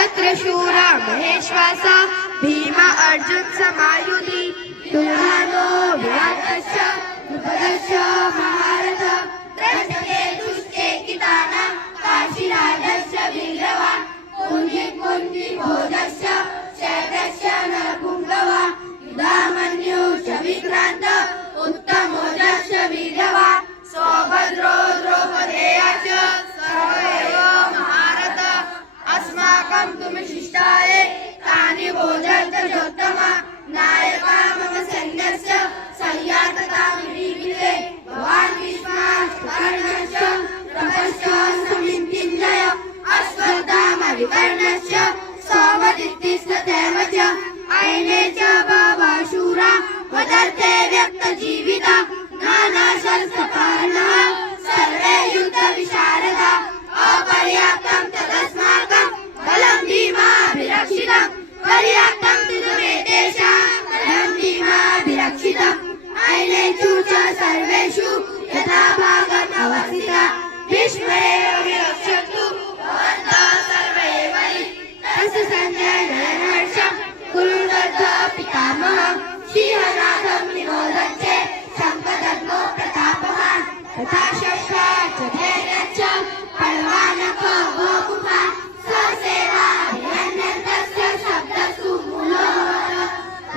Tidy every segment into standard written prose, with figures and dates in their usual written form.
अत्र शूरा महेश्वासा भीमा अर्जुन समायुधि दुर्योधनो विराटश्च द्रुपदश्च महारथ दृष्टकेतुश्चेकितानः काशीराजश्च वीरवान् कुन्तिभोजश्च शैलश्च नरपुङ्गवान् युधामन्युश्च विक्रान्त उत्तमोजश्च वीरवान् सौभद्रो द्रौपदेयश्च सर्वैव महारथ अस्माकं तु विशिष्टाय तानि भोजन्तजोत्तमा नायका मम सैन्यस्य संयाततामिरीमिते भवान् भीष्मश्च कर्णश्च तपश्च समितिञ्जय अश्वत्थामविकर्णश्च सौमदित्तिस्तथैव च अयने च बहवः शूरा वदन्ते व्यक्तजीविता नानाशस्त्रपाणिनः सर्वे युद्धविशारदा अपर्याप्तं तदस्माकं बलं भीमाभिरक्षितं पर्याप्तं तिदुमेतेषां बलं भीमाभिरक्षितम् अयनेषु च सर्वेषु यथा भागम् अवस्थिता भीष्मेव विरक्षन्तु भवन्तः सर्वे वै तस्य सञ्जयनयनहर्षं कुरुवन्तः पितामहः सिंहनादं विनोदञ्च सम्पदन्नो प्रतापवान् तथा शक्ता च धैर्यश्च बलवानको गोपुमान् ससेवा अभिनन्दन्तस्य शब्दस्तु मूलोऽवः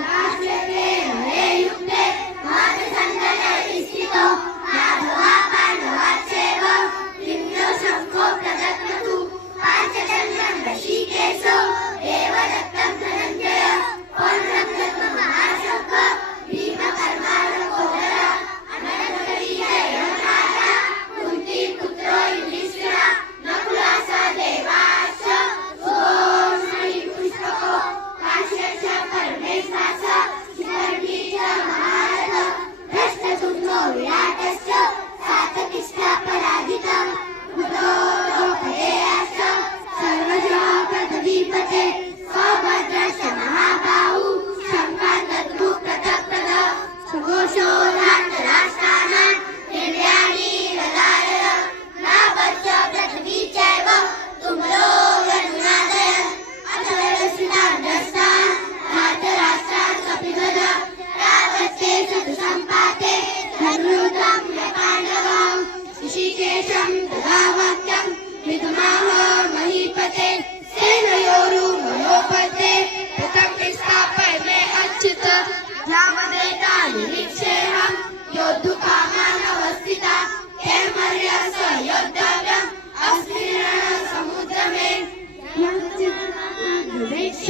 राष्ट्रे हरे युक्ते महासन्दने स्थितो माधवा पाण्डवाश्चैव किम्नो शङ्खो प्रदत्ततु पाञ्चजन्यं ऋषिकेशो देवदत्तं